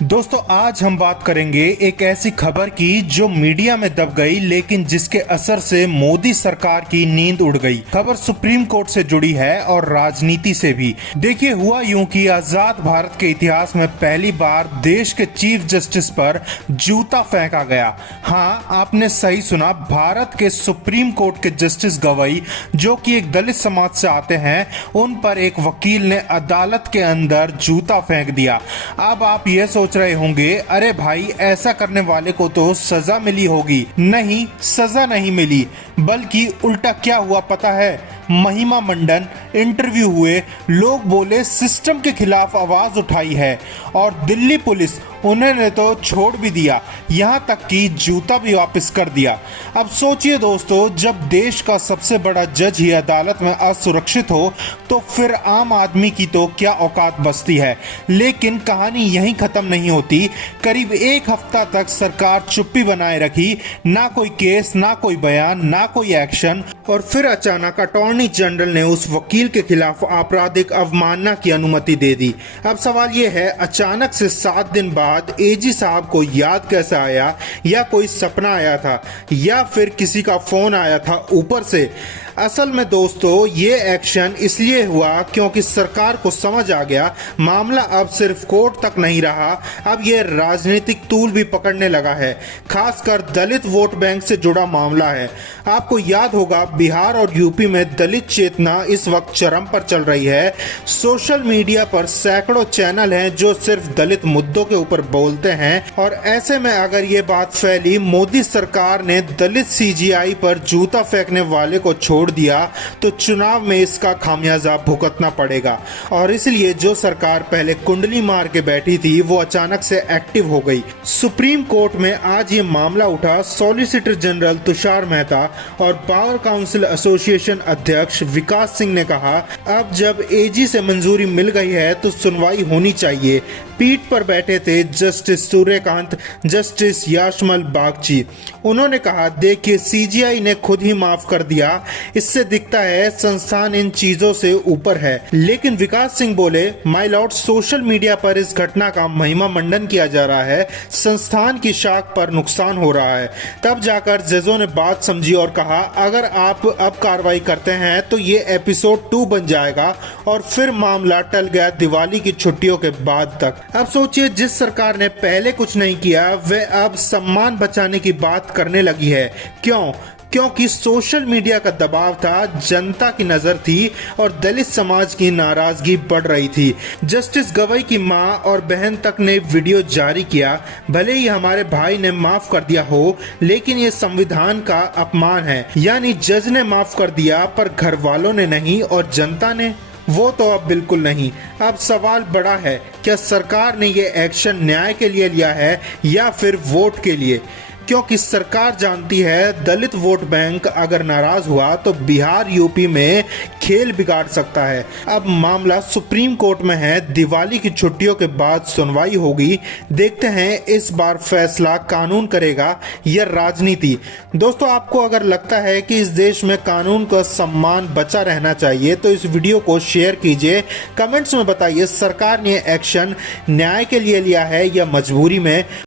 दोस्तों आज हम बात करेंगे एक ऐसी खबर की जो मीडिया में दब गई लेकिन जिसके असर से मोदी सरकार की नींद उड़ गई। खबर सुप्रीम कोर्ट से जुड़ी है और राजनीति से भी। देखिए हुआ यूं कि आजाद भारत के इतिहास में पहली बार देश के चीफ जस्टिस पर जूता फेंका गया। हाँ, आपने सही सुना, भारत के सुप्रीम कोर्ट के जस्टिस गवई जो कि एक दलित समाज से आते हैं, उन पर एक वकील ने अदालत के अंदर जूता फेंक दिया। अब आप ये सोच रहे होंगे, अरे भाई ऐसा करने वाले को तो सजा मिली होगी। नहीं, सजा नहीं मिली, बल्कि उल्टा क्या हुआ पता है? महिमा मंडन इंटरव्यू हुए, लोग बोले सिस्टम के खिलाफ आवाज उठाई है और दिल्ली पुलिस उन्होंने तो छोड़ भी दिया, यहाँ तक कि जूता भी वापस कर दिया। अब सोचिए दोस्तों, जब देश का सबसे बड़ा जज ही अदालत में असुरक्षित हो तो फिर आम आदमी की तो क्या औकात बचती है। लेकिन कहानी यहीं खत्म नहीं होती। करीब एक हफ्ता तक सरकार चुप्पी बनाए रखी, ना कोई केस, ना कोई बयान, ना कोई एक्शन, और फिर अचानक अटॉर्नी जनरल ने उस वकील के खिलाफ आपराधिक अवमानना की अनुमति दे दी। अब सवाल यह है, अचानक से 7 दिन बाद एजी साहब को याद कैसे आया? या कोई सपना आया था, या फिर किसी का फोन आया था ऊपर से? असल में दोस्तों ये एक्शन इसलिए हुआ क्योंकि सरकार को समझ आ गया मामला अब सिर्फ कोर्ट तक नहीं रहा, अब ये राजनीतिक तूल भी पकड़ने लगा है। खासकर दलित वोट बैंक से जुड़ा मामला है। आपको याद होगा बिहार और यूपी में दलित चेतना इस वक्त चरम पर चल रही है। सोशल मीडिया पर सैकड़ों चैनल हैं जो सिर्फ दलित मुद्दों के ऊपर बोलते हैं, और ऐसे में अगर ये बात फैली मोदी सरकार ने दलित सीजीआई पर जूता फेंकने वाले को छोड़ दिया तो चुनाव में इसका खामियाजा भुगतना पड़ेगा। और इसलिए जो सरकार पहले कुंडली मार के बैठी थी वो अचानक से एक्टिव हो गई। सुप्रीम कोर्ट में आज ये मामला उठा। सॉलिसिटर जनरल तुषार मेहता और बार काउंसिल एसोसिएशन अध्यक्ष विकास सिंह ने कहा, अब जब एजी से मंजूरी मिल गई है तो सुनवाई होनी चाहिए। पीठ पर बैठे थे जस्टिस सूर्यकांत, जस्टिस याशमल बागची। उन्होंने कहा, देखिए सीजीआई ने खुद ही माफ कर दिया, इससे दिखता है संस्थान इन चीजों से ऊपर है। लेकिन विकास सिंह बोले, माय लॉर्ड, सोशल मीडिया पर इस घटना का महिमा मंडन किया जा रहा है, संस्थान की शाख पर नुकसान हो रहा है। तब जाकर जजों ने बात समझी और कहा, अगर आप अब कार्रवाई करते हैं तो ये एपिसोड 2 बन जाएगा, और फिर मामला टल गया दिवाली की छुट्टियों के बाद तक। अब सोचिए, जिस सरकार ने पहले कुछ नहीं किया वह अब सम्मान बचाने की बात करने लगी है। क्यों? क्योंकि सोशल मीडिया का दबाव था, जनता की नजर थी और दलित समाज की नाराजगी बढ़ रही थी। जस्टिस गवई की मां और बहन तक ने वीडियो जारी किया, भले ही हमारे भाई ने माफ कर दिया हो, लेकिन ये संविधान का अपमान है। यानी जज ने माफ कर दिया पर घर वालों ने नहीं, और जनता ने वो तो अब बिल्कुल नहीं। अब सवाल बड़ा है, क्या सरकार ने ये एक्शन न्याय के लिए लिया है या फिर वोट के लिए? क्योंकि सरकार जानती है दलित वोट बैंक अगर नाराज हुआ तो बिहार यूपी में खेल बिगाड़ सकता है। अब मामला सुप्रीम कोर्ट में है, दिवाली की छुट्टियों के बाद सुनवाई होगी। देखते हैं इस बार फैसला कानून करेगा या राजनीति। दोस्तों आपको अगर लगता है कि इस देश में कानून का सम्मान बचा रहना चाहिए तो इस वीडियो को शेयर कीजिए, कमेंट्स में बताइए सरकार ने एक्शन न्याय के लिए लिया है या मजबूरी में।